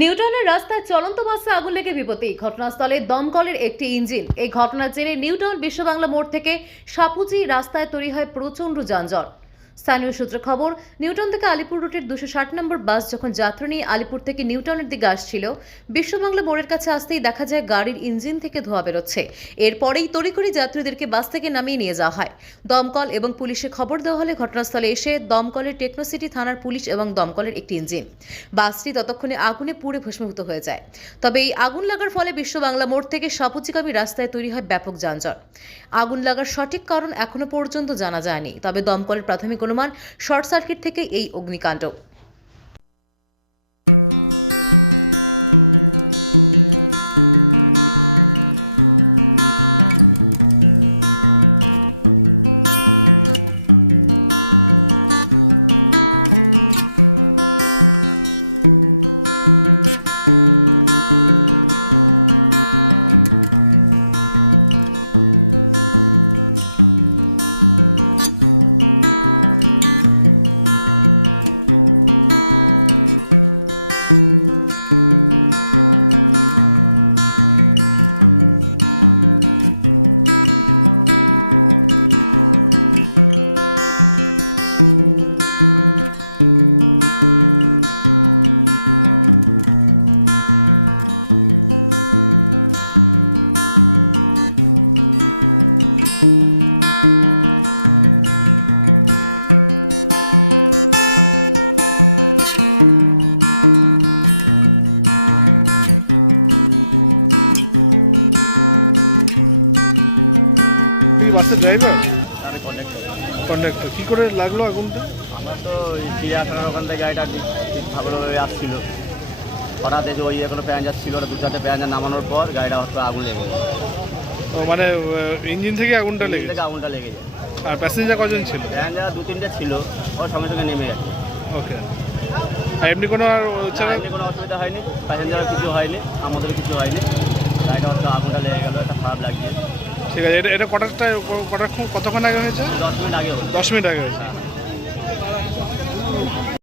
নিউটাউনের রাস্তায় চলন্ত বাসে আগুন লেগে বিপত্তি। ঘটনাস্থলে দমকলের একটি ইঞ্জিন। এই ঘটনার জেরে নিউটাউন বিশ্ববাংলা মোড় থেকে সাপুজি রাস্তায় তৈরি হয় প্রচণ্ড যানজট। স্থানীয় সূত্রে খবর, নিউটাউন থেকে আলিপুর রুটের 260 নম্বর বাস যখন যাত্রী নিয়ে আলিপুর থেকে নিউটাউনের দিকে আসছিল, বিশ্ববাংলা মোড়ের কাছে আসতেই দেখা যায় গাড়ির ইঞ্জিন থেকে ধোঁয়া বেরোচ্ছে। এরপরেই তড়িঘড়ি যাত্রীদেরকে বাস থেকে নামিয়ে নিয়ে যাওয়া হয়। দমকল এবং পুলিশে খবর দেওয়া হলে ঘটনাস্থলে এসে দমকলের টেকনোসিটি থানার পুলিশ এবং দমকলের একটি ইঞ্জিন। বাসটি ততক্ষণে আগুনে পুড়ে ভস্মীভূত হয়ে যায়। তবে এই আগুন লাগার ফলে বিশ্ববাংলা মোড় থেকে সাপুজিগামী রাস্তায় তৈরি হয় ব্যাপক যানজট। আগুন লাগার সঠিক কারণ এখনো পর্যন্ত জানা যায়নি, তবে দমকলের প্রাথমিক অনুমান শর্ট সার্কিট থেকে এই অগ্নিকাণ্ড। কন্ডাক্টর কি করে লাগলো আগুনটা? আমরা তো চিড়িয়াখানার ওখান থেকে গাড়িটা ঠিক ভালোভাবে আসছিল, হঠাৎ দেখি ওই এখনো প্যাঞ্জার ছিল, ওটা 2-4টে প্যাঞ্জার নামানোর পর গাড়িটা হঠাৎ আগুন লেগে যায়। ও মানে ইঞ্জিন থেকে আগুনটা লেগে থেকে আগুনটা লেগে যায়। আর প্যাসেঞ্জার কজন ছিল? প্যাঞ্জার 2-3টে ছিল, ওর সঙ্গে সঙ্গে নেমে গেছে। ওকে, আর এমনি কোনো এমনি কোনো অসুবিধা হয়নি, প্যাসেঞ্জারও কিছু হয়নি, আমাদেরও কিছু হয়নি। গাড়িটা হঠাৎ আগুনটা লেগে গেলো, এটা খারাপ লাগছে। ঠিক আছে, এটা কতক্ষণ আগে হয়েছে? 10 মিনিট আগে হয়েছে। 10 মিনিট আগে হয়েছে।